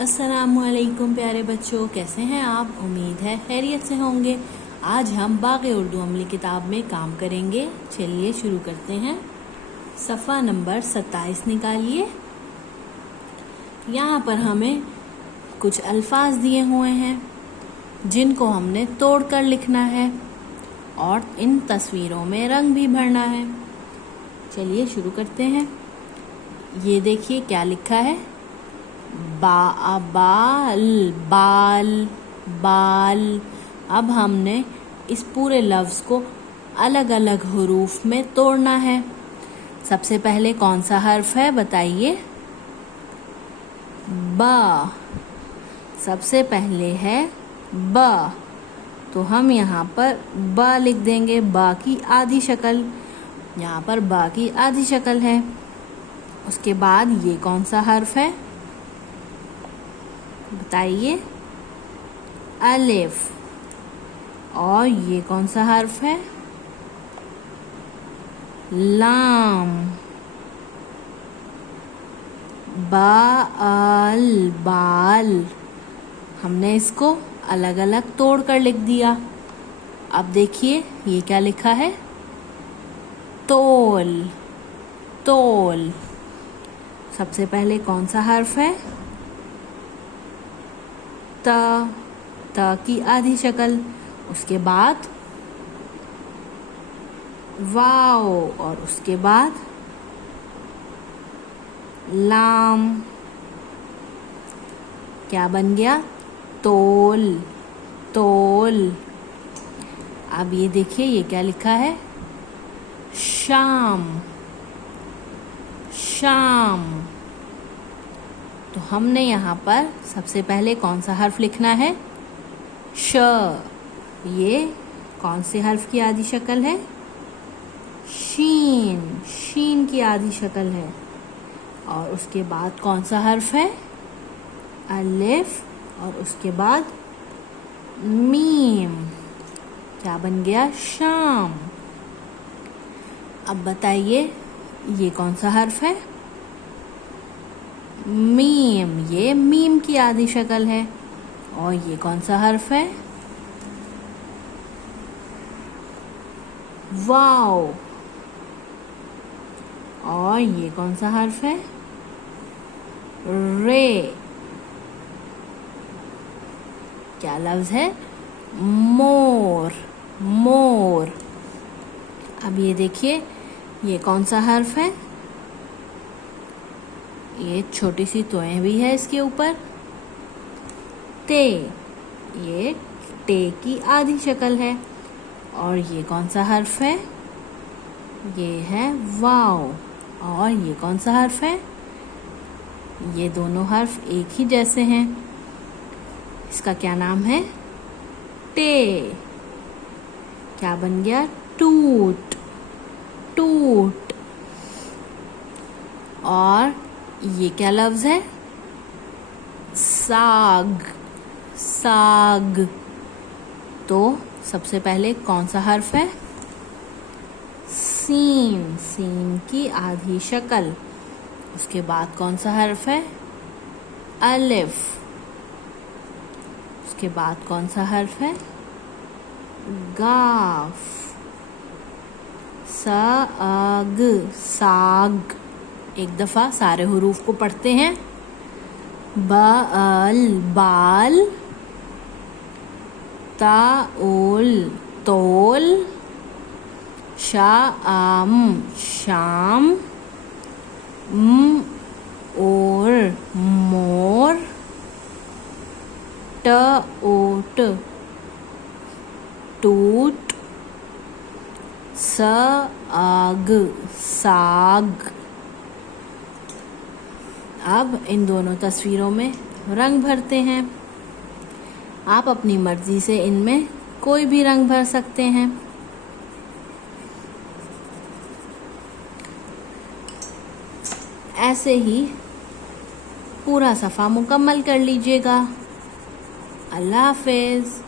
अस्सलामुअलैकुम प्यारे बच्चों, कैसे हैं आप? उम्मीद है खैरियत से होंगे। आज हम बाग़े उर्दू अमली किताब में काम करेंगे। चलिए शुरू करते हैं। सफ़ा नंबर 27 निकालिए। यहाँ पर हमें कुछ अल्फाज दिए हुए हैं जिनको हमने तोड़कर लिखना है और इन तस्वीरों में रंग भी भरना है। चलिए शुरू करते हैं। ये देखिए क्या लिखा है, बाल बाल बाल। अब हमने इस पूरे लफ्ज़ को अलग अलग हुरूफ में तोड़ना है। सबसे पहले कौन सा हर्फ है बताइए? बा। सबसे पहले है बा, तो हम यहाँ पर बा लिख देंगे। बा की आधी शक्ल, यहाँ पर बा की आधी शक्ल है। उसके बाद ये कौन सा हर्फ है बताइए? अलिफ। और ये कौन सा हर्फ है? लाम। बाल बाल। हमने इसको अलग अलग तोड़ कर लिख दिया। अब देखिए ये क्या लिखा है, तोल तोल। सबसे पहले कौन सा हर्फ है? त की आधी शक्ल। उसके बाद वाव और उसके बाद लाम। क्या बन गया? तोल तोल। अब ये देखिए ये क्या लिखा है, शाम शाम। तो हमने यहाँ पर सबसे पहले कौन सा हर्फ लिखना है? श। ये कौन से हर्फ की आधी शक्ल है? शीन। शीन की आधी शक्ल है। और उसके बाद कौन सा हर्फ है? अलिफ। और उसके बाद मीम। क्या बन गया? शाम। अब बताइए ये कौन सा हर्फ है? मीम। ये मीम की आधी शक्ल है। और ये कौन सा हर्फ है? वाव। और ये कौन सा हर्फ है? रे। क्या लफ्ज है? मोर मोर। अब ये देखिए ये कौन सा हर्फ है? ये छोटी सी तोएं भी है इसके ऊपर। ते। ये टे की आधी शक्ल है। और ये कौन सा हर्फ है? ये है वाव। और ये कौन सा हर्फ है? ये दोनों हर्फ एक ही जैसे हैं। इसका क्या नाम है? टे। क्या बन गया? टूट टूट। और ये क्या लफ्ज है? साग साग। तो सबसे पहले कौन सा हर्फ है? सीन। सीन की आधी शक्ल। उसके बाद कौन सा हर्फ है? अलिफ। उसके बाद कौन सा हर्फ है? गाफ। साग साग। एक दफा सारे हुरूफ को पढ़ते हैं। बाल बाल। ताओल तोल। शाम शाम। और मोर। टूट टूट। साग साग। अब इन दोनों तस्वीरों में रंग भरते हैं। आप अपनी मर्जी से इनमें कोई भी रंग भर सकते हैं। ऐसे ही पूरा सफ़ा मुकम्मल कर लीजिएगा। अल्लाह हाफ़िज़।